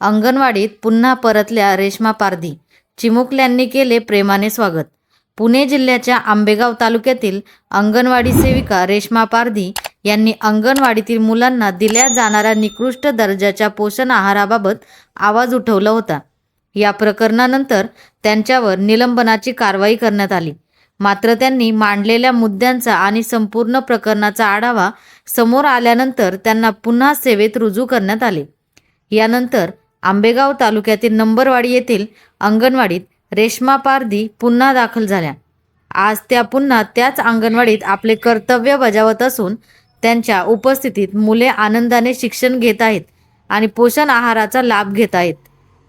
अंगणवाडीत पुन्हा परतल्या रेश्मा पारधी. चिमुकल्यांनी केले प्रेमाने स्वागत. पुणे जिल्ह्याच्या आंबेगाव तालुक्यातील अंगणवाडी सेविका रेश्मा पारधी यांनी अंगणवाडीतील मुलांना दिल्या जाणाऱ्या निकृष्ट दर्जाच्या पोषण आहाराबाबत आवाज उठवला होता. या प्रकरणानंतर त्यांच्यावर निलंबनाची कारवाई करण्यात आली. मात्र त्यांनी मांडलेल्या मुद्द्यांचा आणि संपूर्ण प्रकरणाचा आढावा समोर आल्यानंतर त्यांना पुन्हा सेवेत रुजू करण्यात आले. यानंतर आंबेगाव तालुक्यातील नंबरवाडी येथील अंगणवाडीत रेश्मा पारधी पुन्हा दाखल झाल्या. आज त्या पुन्हा त्याच अंगणवाडीत आपले कर्तव्य बजावत असून त्यांच्या उपस्थितीत मुले आनंदाने शिक्षण घेत आहेत आणि पोषण आहाराचा लाभ घेत आहेत.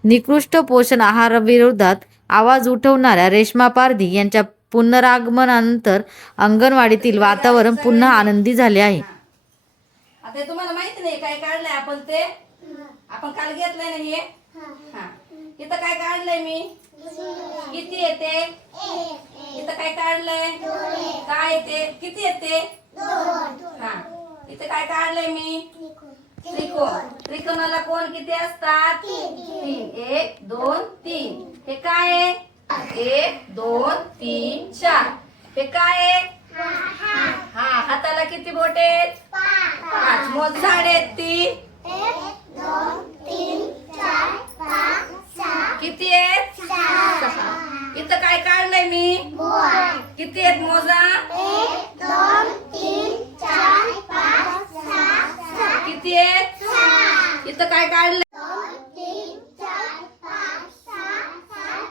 निकृष्ट पोषण आहाराविरोधात आवाज उठवणाऱ्या रेश्मा पारधी यांच्या पुनरागमनानंतर अंगणवाडीतील वातावरण पुन्हा आनंदी झाले आहे. आता तुम्हाला माहिती नाही काय काढलंय आपण ते आपण काल घेतलंय ना हे. हा इथं काय काढलंय मी किती येते इथं काय काढलंय काय येते किती येते हा इथं काय काढलंय मी त्रिकोण. त्रिकोणाला कोण किती असतात 3 1 2 3. हे काय आहे 1 2 3 4. हे काय आहे हा हाताला किती बोट आहेत 5. मोज झाडे आहेत ती 1 2 3 4 5 6. किती आहेत 6. इथं काय काढलंय मी किती आहेत मोजा 1 2 3 4 5 6. किती आहेत 6. इथं काय काढलंय 2 3 4 5 6 7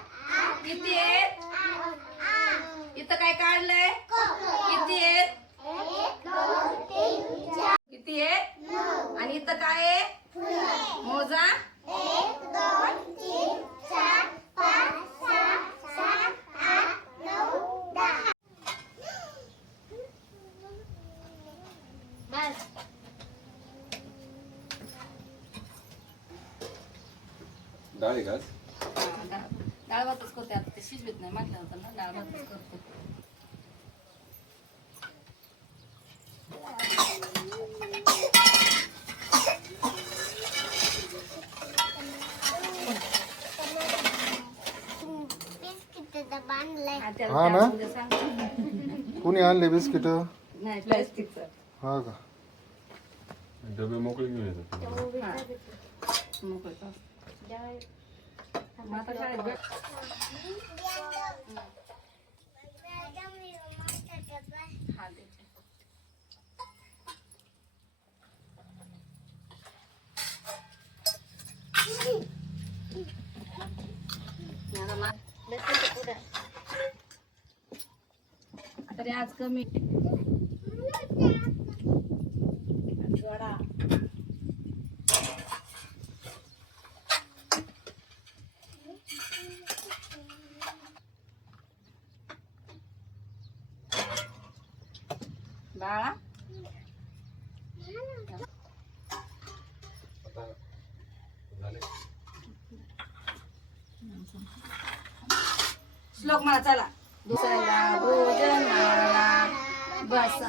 किती आहेत 8. इथं काय काढलंय किती आहेत 1 2 3 4. किती आहेत 9. आणि इथं काय आहे मोजा 1 2 3 4 5 6 7 8 9 10. बस डाळ का डाळ भातच करते. आता ते शिजवीत नाही म्हटलं होतं ना डाळ भातच करते. हा ना कुणी आणले बिस्किट नाही प्लास्टिकचं. हा का डबे मोकळे घेऊन येतात. तरी आज कमी जोडा बाळा श्लोक म्हणा चला. दुसऱ्याला भोजनाला बसा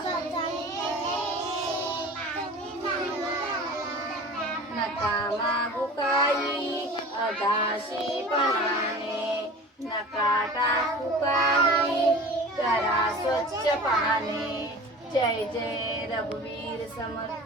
नका मागू काही अदाशीपणाने नका टाकू काही करा स्वच्छ पाने. जय जय रघुवीर समर्थ.